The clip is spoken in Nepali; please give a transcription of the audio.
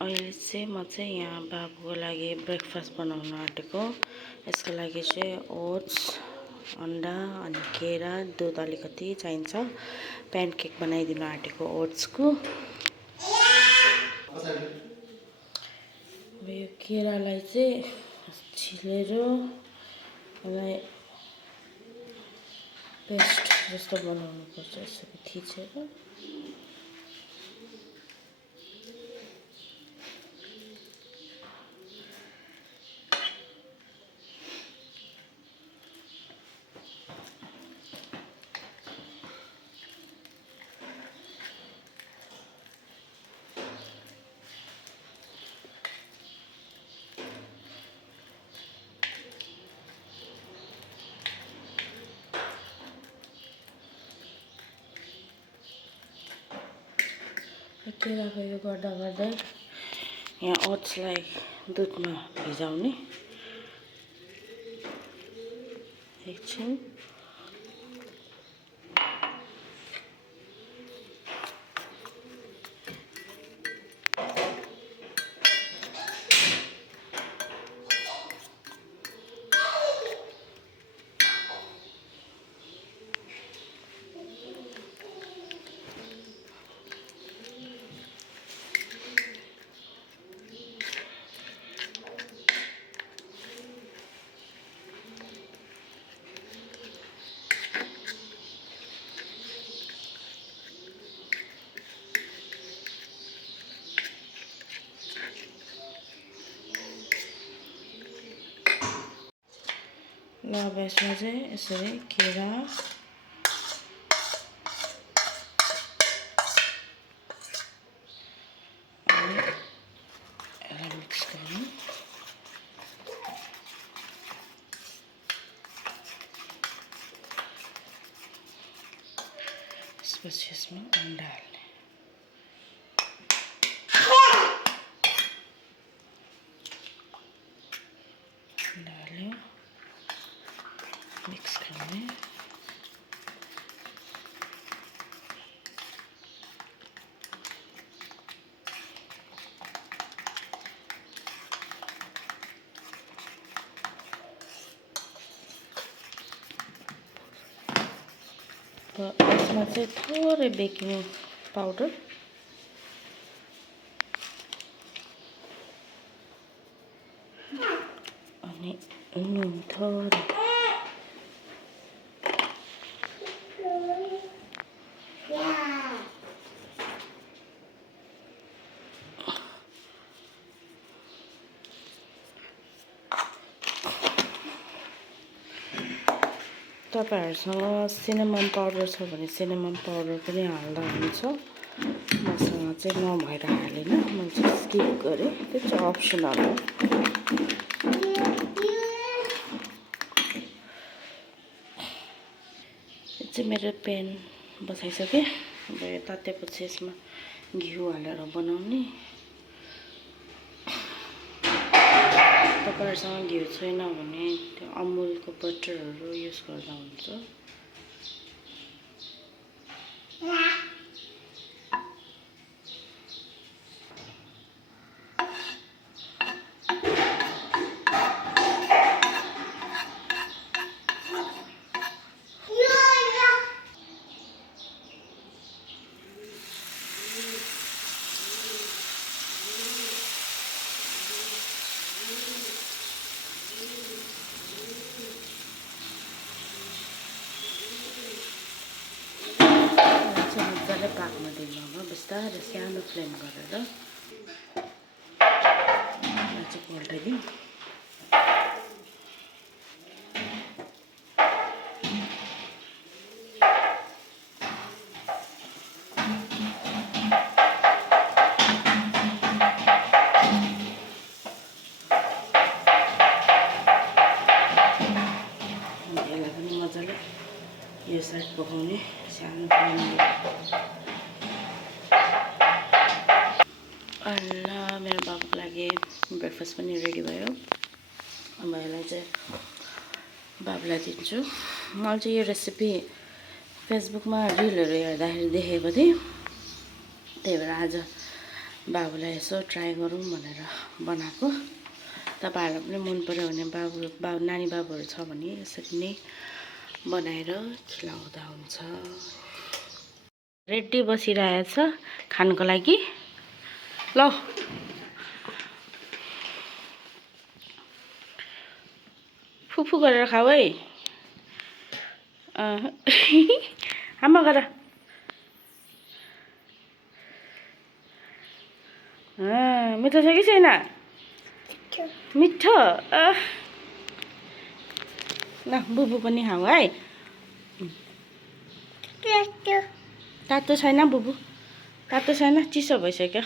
अहिले चाहिँ म चाहिँ यहाँ बाबुको लागि ब्रेकफास्ट बनाउन आँटेको। यसको लागि चाहिँ ओट्स, अन्डा अनि केरा, दुध अलिकति चाहिन्छ। प्यानकेक बनाइदिन आँटेको ओट्सको। यो केरालाई चाहिँ छिलेर यसलाई पेस्ट जस्तो बनाउनु पर्छ। यसरी थिचेर केराको यो गर्दा गर्दै यहाँ ओट्सलाई दुधमा भिजाउने एकछिन। ल अब यसमा चाहिँ यसरी केरा अनि यसलाई मिक्स गर्नु। त्यसपछि यसमा अन्डा हाल्ने। अन्डा हाल्यो, मिक्स गर्ने। यसमा चाहिँ थोरै बेकिङ पाउडर अनि नुन थोरै। तपाईहरुसँग सिनेमन पाउडर छ भने सिनेमन पाउडर पनि हाल्दा हुन्छ। मसँग चाहिँ नभएर हालेन, मैले चाहिँ स्किप गरेँ। त्यो चाहिँ अप्सनल हो। यो चाहिँ मेरो पेन बसाइसकेँ। अब यो तातेपछि यसमा घिउ हालेर बनाउने। तपाईहरुसँग घिउ छैन भने त्यो अमुलको बटरहरू युज गर्दा हुन्छ। मजाले पाक्न दिनु अब बिस्तारै सानो फ्लेम गरेर चाहिँ पल्टाइदिउँ। यसलाई पनि मजाले यो साइड पकाउने सानो फ्लेममा। अल्ला मेरो बाबुको लागि ब्रेकफास्ट पनि रेडी भयो। अब यसलाई चाहिँ बाबुलाई दिन्छु। मैले चाहिँ यो रेसिपी फेसबुकमा रिलहरू हेर्दाखेरि देखेको थिएँ, त्यही भएर आज बाबुलाई यसो ट्राई गरौँ भनेर बनाएको। तपाईँहरूलाई पनि मन पर्यो भने नानी बाबुहरू छ भने यसरी नै बनाएर खिलाउँदा हुन्छ। रेडी बसिरहेछ खानको लागि। ल फुफु गरेर खाऊ है। आमा गर। मिठो छ कि छैन? मिठो। ल बुबु पनि खाऊ है। तातो छैन बुबु, तातो छैन, चिसो भइसक्यो।